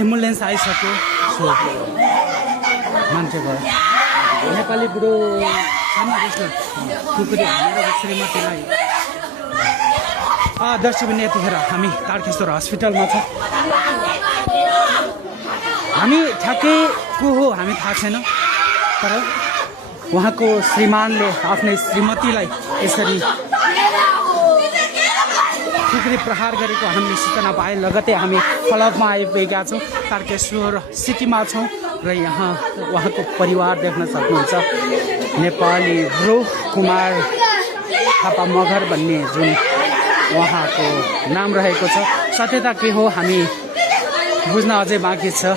ambulance आइसक्यो so मान्छे भयो नेपाली बुढो कुकुरी हानेर श्रीमतीलाई दर्शकबिन यतिखेर हामी तारकेश्वर हस्पिटलमा छ हामी ठ्याक्कै को हो हामी थाहा छैन तर उहाँको श्रीमानले आफ्नै श्रीमतीलाई यसरी खुकुरी प्रहार गरेको हामीले सूचना पाए लगतै हामी फलकमा आइपुगेका छौँ तारकेश्वर सिटीमा छौँ र यहाँ उहाँको परिवार देख्न सक्नुहुन्छ नेपाली ब्रो कुमार थापा मगर भन्ने जुन उहाँको नाम रहेको छ सत्यता के हो हामी बुझ्न अझै बाँकी छ